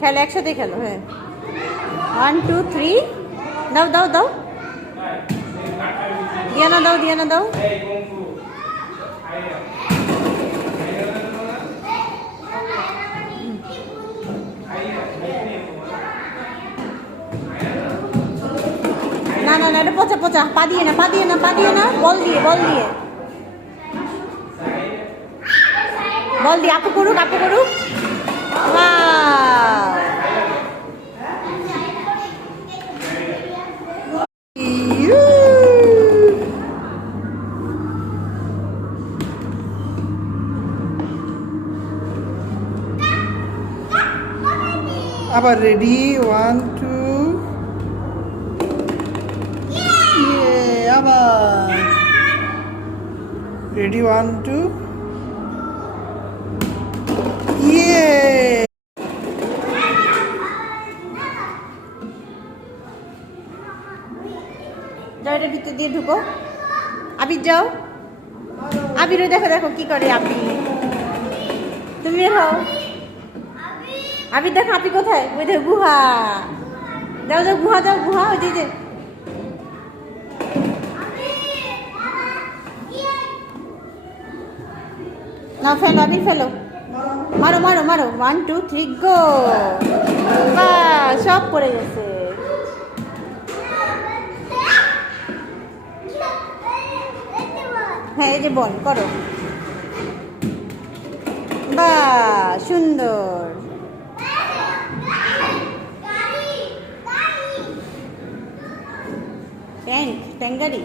খেলো, একসাথে খেলো। হ্যাঁ, 1 2 3। দাও দাও দাও, দিয়ানা দাও, দিয়ানা দাও। না না না, এটা পচা পচা। পা দিয়ে না, পা দিয়ে না, পা দিয়ে না, বল দিয়ে, বল দিয়ে, বল দিয়ে। আপু করুক, আপু করুক। আবার রেডি, 1 2। আবার রেডি, 1 2। যাও, এটা ভিতর দিয়ে ঢুকো। আবির যাও, আবিরও দেখো, দেখো কি করে আপনি। তুমি বের হও। আবির দেখো, আপনি কোথায়? ওই দেখো গুহা। যাও যাও, গুহা যাও, গুহা। ওই যে না, ফেলো আবির, ফেলো। মারো মারো মারো, 1 2 3 গো। বা, সব পড়ে গেছে। হ্যাঁ, এই যে বল করো। বা, সুন্দর। ট্যাঙ্ক, ট্যাঙ্ক গাড়ি।